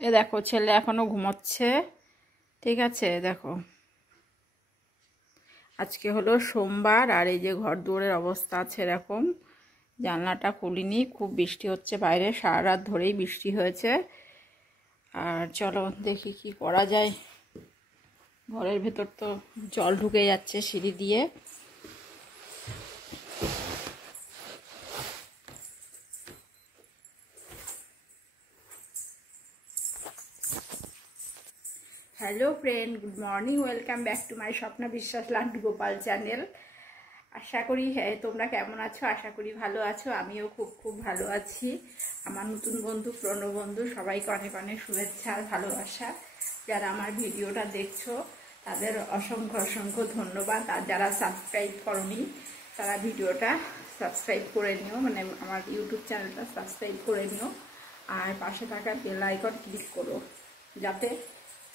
এ দেখো ছেলে এখনো ঘুমোচ্ছে। ঠিক আছে, দেখো আজকে হলো সোমবার আর এই যে ঘর দুয়ারের অবস্থা আছে এরকম। জানলাটা খুলিনি, খুব বৃষ্টি হচ্ছে বাইরে, সারা রাত ধরেই বৃষ্টি হয়েছে। আর চলো দেখি কি করা যায়। ঘরের ভেতর তো জল ঢুকে যাচ্ছে সিঁড়ি দিয়ে। Hello friend, good morning, welcome back to my Swapna বিশ্বাস লান্টু গোপাল চ্যানেল। আশা করি তোমরা কেমন আছো, আশা করি ভালো আছো। আমিও খুব খুব ভালো আছি। আমার নতুন বন্ধু, পুরনো বন্ধু, সবাইকে অনেক অনেক শুভেচ্ছা আর ভালোবাসা। যারা আমার ভিডিওটা দেখছো তাদের অসংখ্য অসংখ্য ধন্যবাদ। আর যারা সাবস্ক্রাইব করনি তারা ভিডিওটা সাবস্ক্রাইব করে নিও, মানে আমার ইউটিউব চ্যানেলটা সাবস্ক্রাইব করে নিও। আর পাশে থাকা বেল আইকন ক্লিক করো, যাতে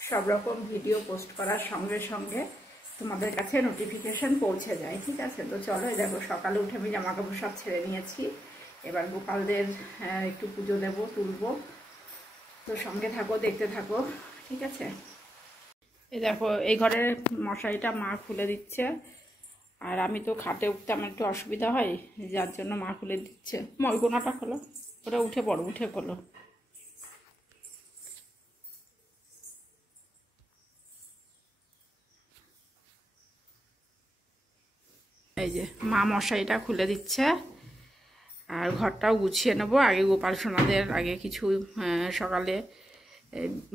সব রকম ভিডিও পোস্ট করার সঙ্গে সঙ্গে তোমাদের কাছে নোটিফিকেশন পৌঁছে যায়। ঠিক আছে, তো চলো দেখো সকালে উঠে আমি জামা কাপড় সব ছেড়ে নিয়েছি। এবার গোপালদের একটু পুজো দেবো, তুলবো। তো সঙ্গে থাকো, দেখতে থাকো। ঠিক আছে, এই দেখো এই ঘরের মশারিটা মা খুলে দিচ্ছে। আর আমি তো খাটে উঠতে আমার একটু অসুবিধা হয়, যার জন্য মা খুলে দিচ্ছে। ওই কোনাটা খোলো, ওটা উঠে পড়ো, উঠে খোলো। এই যে মা মশারিটা খুলে দিচ্ছে। আর ঘরটাও গুছিয়ে নেবো। আগে গোপাল সোনাদের আগে কিছু সকালে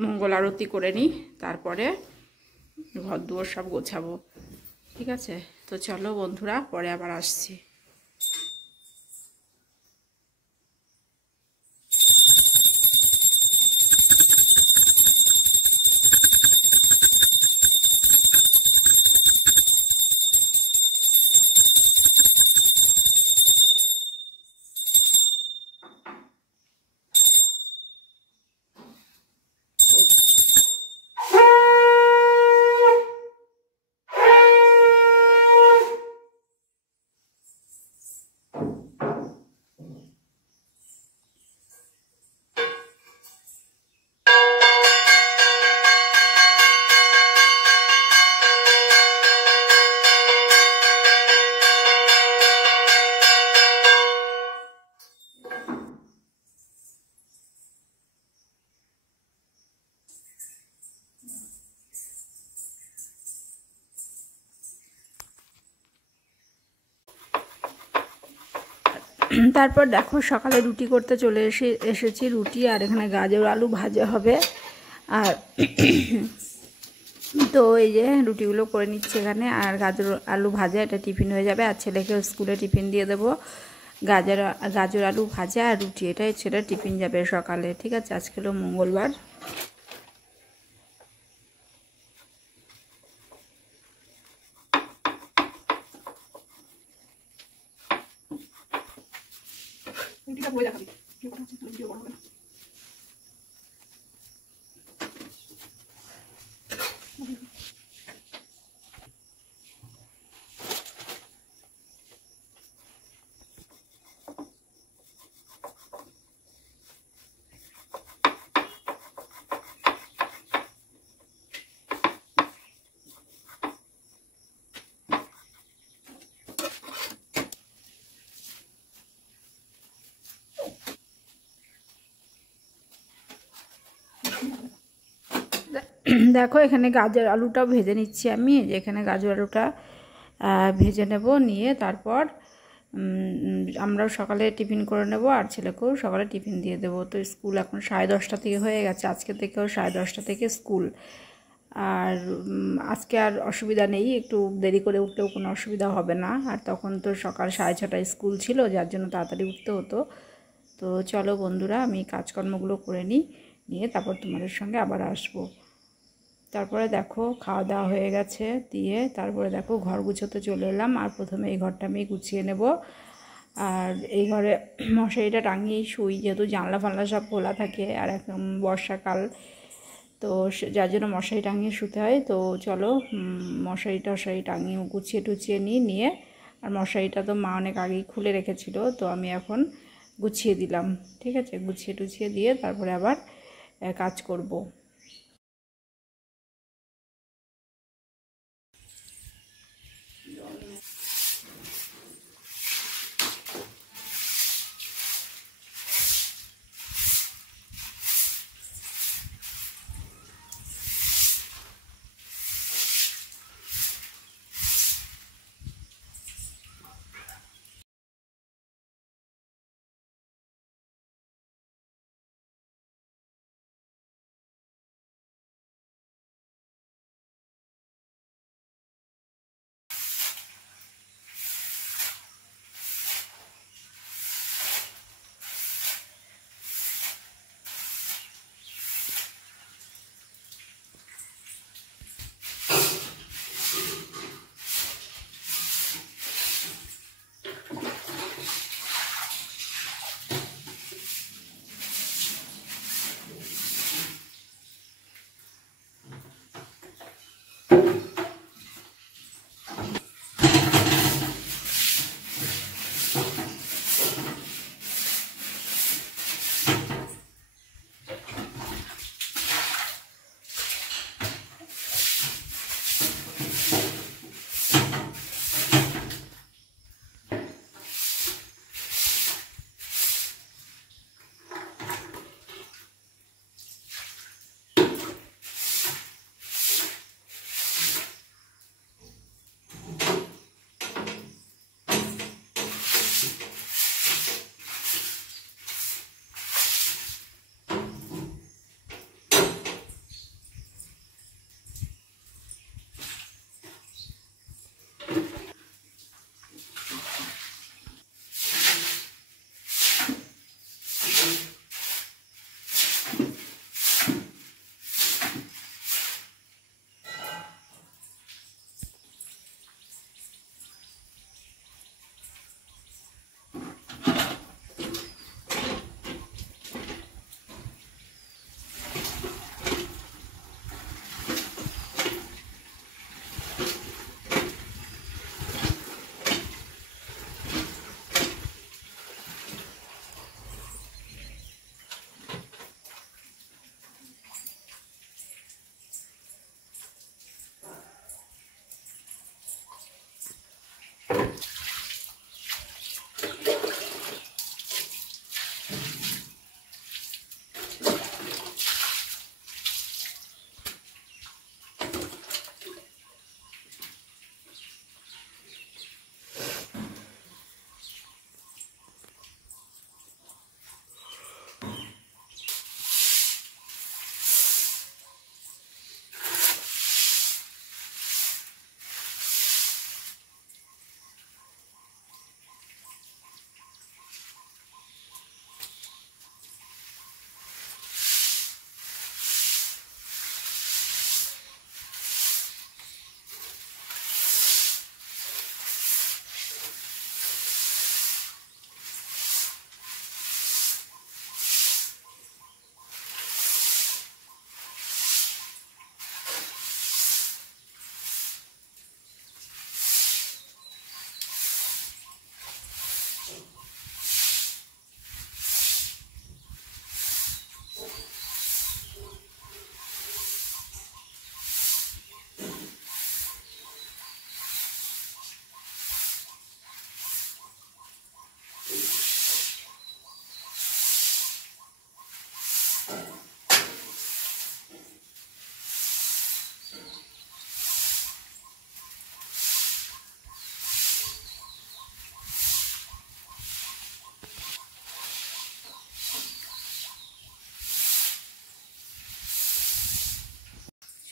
মঙ্গল আরতি করে নিই, তারপরে ঘর দুয়ার সব গোছাবো। ঠিক আছে, তো চলো বন্ধুরা, পরে আবার আসছি। তারপর দেখো সকালে রুটি করতে চলে এসেছি। রুটি আর এখানে গাজর আলু ভাজা হবে। আর তো এই যে রুটিগুলো করে নিচ্ছে এখানে। আর গাজর আলু ভাজা, এটা টিফিন হয়ে যাবে। আর ছেলেকে স্কুলে টিফিন দিয়ে দেবো। গাজর আলু ভাজা আর রুটি, এটাই ছেলের টিফিন যাবে সকালে। ঠিক আছে, আজকে হলো মঙ্গলবার। দেখো এখানে গাজর আলুটাও ভেজে নিচ্ছি আমি। যেখানে গাজর আলুটা ভেজে নেব, নিয়ে তারপর আমরাও সকালে টিফিন করে নেব আর ছেলেকেও সকালে টিফিন দিয়ে দেবো। তো স্কুল এখন 10:30 থেকে হয়ে গেছে, আজকে থেকেও 10:30 থেকে স্কুল। আর আজকে আর অসুবিধা নেই, একটু দেরি করে উঠলেও কোনো অসুবিধা হবে না। আর তখন তো সকাল 6:30টায় স্কুল ছিল, যার জন্য তাড়াতাড়ি উঠতে হতো। তো চলো বন্ধুরা, আমি কাজকর্মগুলো করে নিয়ে তারপর তোমাদের সঙ্গে আবার আসবো। তারপরে দেখো খাওয়া দাওয়া হয়ে গেছে, দিয়ে তারপরে দেখো ঘর গুছোতে চলে এলাম। আর প্রথমে এই ঘরটা আমি গুছিয়ে নেব। আর এই ঘরে মশারিটা টাঙিয়েই শুই, যেহেতু জানলা ফানলা সব খোলা থাকে আর একদম বর্ষাকাল, তো যার জন্য মশারি টাঙিয়ে শুতে হয়। তো চলো মশারি টাঙিয়ে গুছিয়ে টুছিয়ে নিয়ে আর মশারিটা তো মা অনেক আগেই খুলে রেখেছিল, তো আমি এখন গুছিয়ে দিলাম। ঠিক আছে, গুছিয়ে টুছিয়ে দিয়ে তারপরে আবার কাজ করব।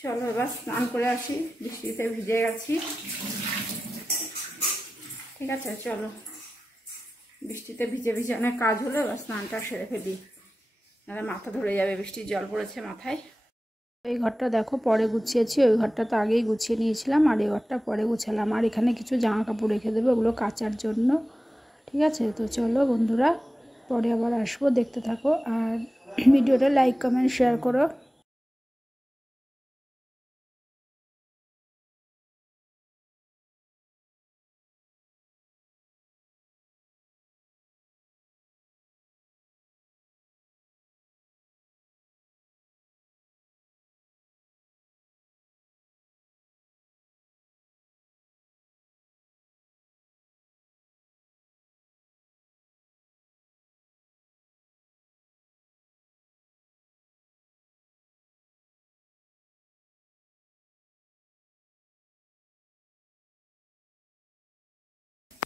চলো এবার স্নান করে আসি, বৃষ্টিতে ভিজে গেছি। ঠিক আছে, চলো বৃষ্টিতে ভিজে ভিজে অনেক কাজ হলো, এবার স্নানটা সেরে ফেলি, নাহলে মাথা ধরে যাবে, বৃষ্টির জল পড়েছে মাথায়। এই ঘরটা দেখো পরে গুছিয়েছি, ওই ঘরটা তো আগেই গুছিয়ে নিয়েছিলাম, আর এই ঘরটা পরে গুছালাম। আর এখানে কিছু জামা কাপড় রেখে দেবো, ওগুলো কাচার জন্য। ঠিক আছে, তো চলো বন্ধুরা, পরে আবার আসবো, দেখতে থাকো, আর ভিডিওটা লাইক কমেন্ট শেয়ার করো।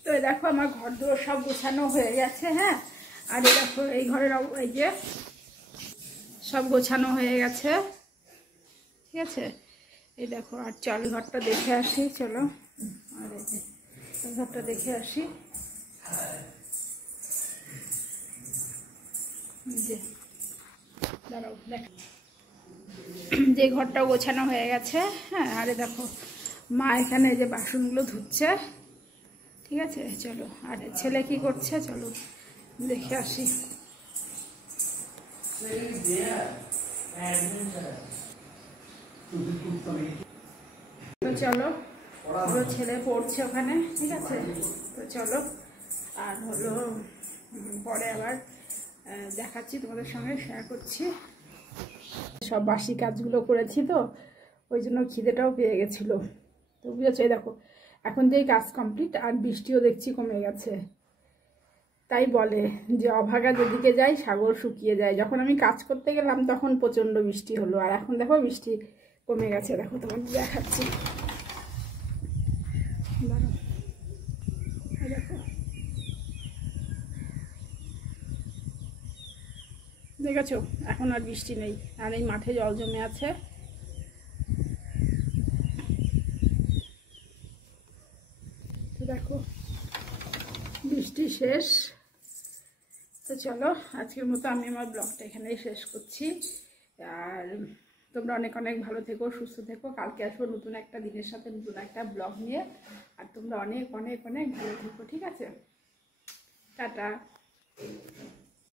তো দেখো আমার ঘর দুয়ার সব গোছানো হয়ে গেছে। হ্যাঁ, আর এই দেখো এই ঘরের এই যে সব গোছানো হয়ে গেছে, ঠিক আছে। এই দেখো, আর চল ঘরটা দেখে আসি, চলো। আর এই যে ঘরটা দেখে আসি, যে দাঁড়াও দেখ, যে ঘরটাও গোছানো হয়ে গেছে। হ্যাঁ, আরে দেখো মা এখানে যে বাসনগুলো ধুচ্ছে, ঠিক আছে। চলো, আর ছেলে কি করছে চলো দেখে আসি। তো চলো, ওর ছেলে পড়ছে ওখানে, ঠিক আছে। তো চলো, আর হলো পরে আবার দেখাচ্ছি, তোমাদের সঙ্গে শেয়ার করছি। সব বাসি কাজগুলো করেছি তো ওই জন্য খিদেটাও পেয়ে গেছিলো। তো বুঝেছো, এই দেখো এখন যেই কাজ কমপ্লিট, আর বৃষ্টিও দেখছি কমে গেছে। তাই বলে যে অভাগা যেদিকে যায় সাগর শুকিয়ে যায়। যখন আমি কাজ করতে গেলাম তখন প্রচণ্ড বৃষ্টি হলো, আর এখন দেখো বৃষ্টি কমে গেছে। দেখো তোমাদের দেখাচ্ছি, দেখো দেখেছো এখন আর বৃষ্টি নেই, আর এই মাঠে জল জমে আছে। তো দেখো বৃষ্টি শেষ। তো চলো আজকের মতো আমি আমার ব্লগটা এখানেই শেষ করছি। আর তোমরা অনেক অনেক ভালো থেকো, সুস্থ থেকো। কালকে আসবো নতুন একটা দিনের সাথে, নতুন একটা ব্লগ নিয়ে। আর তোমরা অনেক অনেক অনেক ভালো থেকো, ঠিক আছে। টাটা।